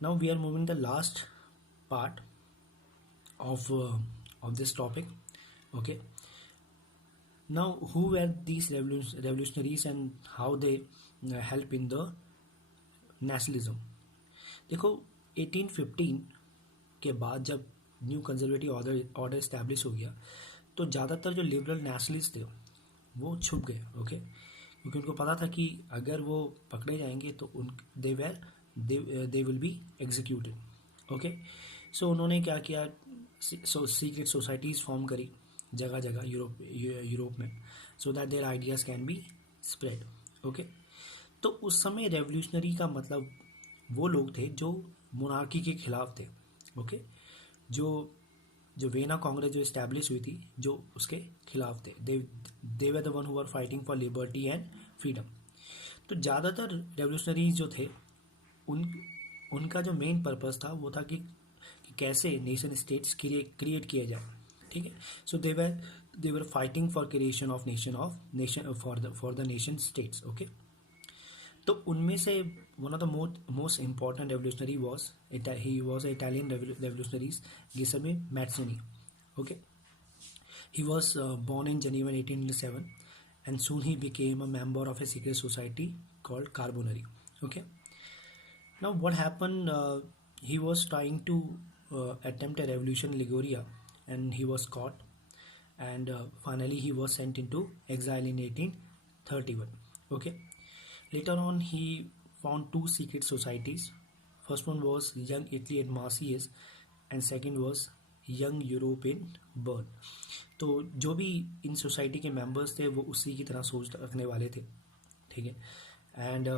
Now we are moving the last part of this topic. Okay. Now, who were these revolutionaries and how they help in the nationalism? देखो, 1815 के बाद जब new conservative order establish हो गया तो ज़्यादातर जो लिबरल नेशनलिस्ट थे वो छुप गए. ओके, क्योंकि उनको पता था कि अगर वो पकड़े जाएंगे तो उन they will be executed. Okay, so उन्होंने क्या किया, सीक्रेट सोसाइटीज़ फॉर्म करी जगह जगह यूरोप में, so that there ideas can be spread. Okay, तो उस समय रेवोल्यूशनरी का मतलब वो लोग थे जो मोनार्की के खिलाफ थे. ओके, जो जो वेना कांग्रेस जो इस्टेब्लिश हुई थी जो उसके खिलाफ थे, they were the one who are fighting for liberty and freedom. तो ज़्यादातर रेवोल्यूशनरीज जो थे उनका जो मेन पर्पस था वो था कि कैसे नेशन स्टेट्स क्रिएट किया जाए. ठीक है, so they were fighting for creation of nation for the nation states. Okay, तो उनमें से one of the most important revolutionary he was Italian revolutionaries Giuseppe Mazzini. Okay, he was born in Geneva in 1807 and soon he became a member of a secret society called Carbonari. Okay, now what happened, he was trying to attempt a revolution in Liguria and he was caught, and finally he was sent into exile in 1831. Okay, later on he found two secret societies. First one was Young Italy at Marseilles and second was young Europe in burn. तो जो भी in society के members थे वो उसी की तरह सोच रखने वाले थे. ठीक है, and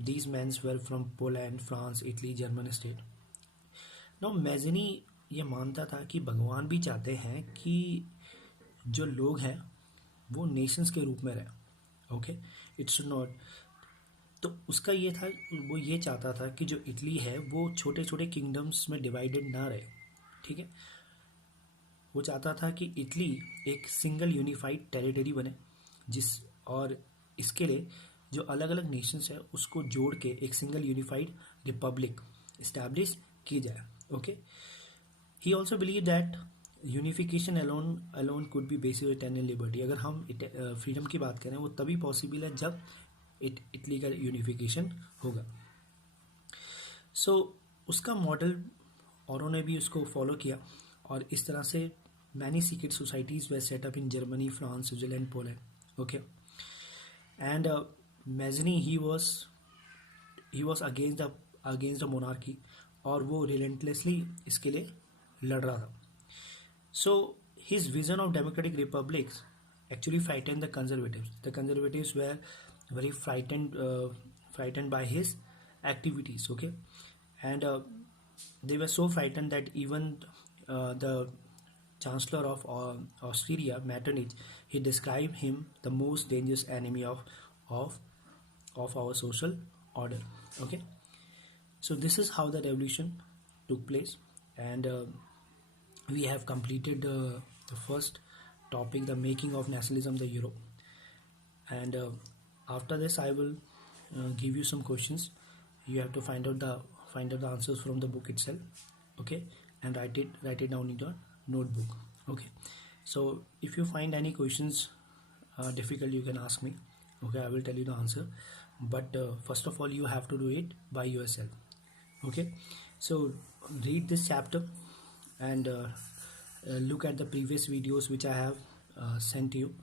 these mans were from Poland, France, Italy, German state. Now Mazzini ये मानता था कि भगवान भी चाहते हैं कि जो लोग हैं वो नेशंस के रूप में रहें. ओके, इट्स नॉट, तो उसका ये था, वो ये चाहता था कि जो इटली है वो छोटे छोटे किंगडम्स में डिवाइडेड ना रहे. ठीक है, वो चाहता था कि इटली एक सिंगल यूनिफाइड टेरिटरी बने और इसके लिए जो अलग अलग नेशंस है उसको जोड़ के एक सिंगल यूनिफाइड रिपब्लिक इस्टेब्लिश की जाए. Okay, he also believe that unification alone could be basis eternal liberty. अगर हम फ्रीडम की बात करें वो तभी पॉसिबल है जब इटली का यूनिफिकेशन होगा. सो उसका मॉडल औरों ने भी उसको फॉलो किया और इस तरह से मैनी सीक्रेट सोसाइटीज़ वे set up in Germany, France, Switzerland, Poland. Okay, and Mazzini he was against the monarchy और वो रिलेंटलेसली इसके लिए लड़ रहा था. So his vision of democratic republics actually frightened the conservatives. The conservatives were very frightened by his activities. Okay, and they were so frightened that even the chancellor of Austria, Metternich, he described him the most dangerous enemy of our social order. Okay, so this is how the revolution took place, and we have completed the first topic, the making of nationalism, the Europe. And after this I will give you some questions. You have to find out the answers from the book itself. Okay, and write it down in your notebook. Okay, so if you find any questions difficult, you can ask me. Okay, I will tell you the answer, but first of all you have to do it by yourself. Okay, so read this chapter and look at the previous videos which I have sent to you.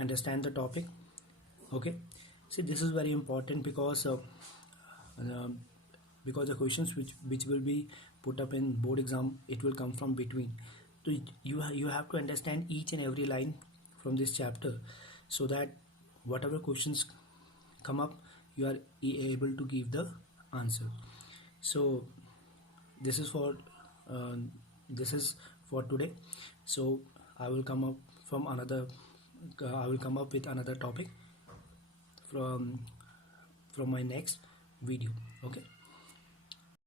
Understand the topic. Okay, see, this is very important because the questions which will be put up in board exam, it will come from between. So you have to understand each and every line from this chapter so that whatever questions come up you are able to give the answer. So this is for today. So I will come up with another topic from my next video. Okay.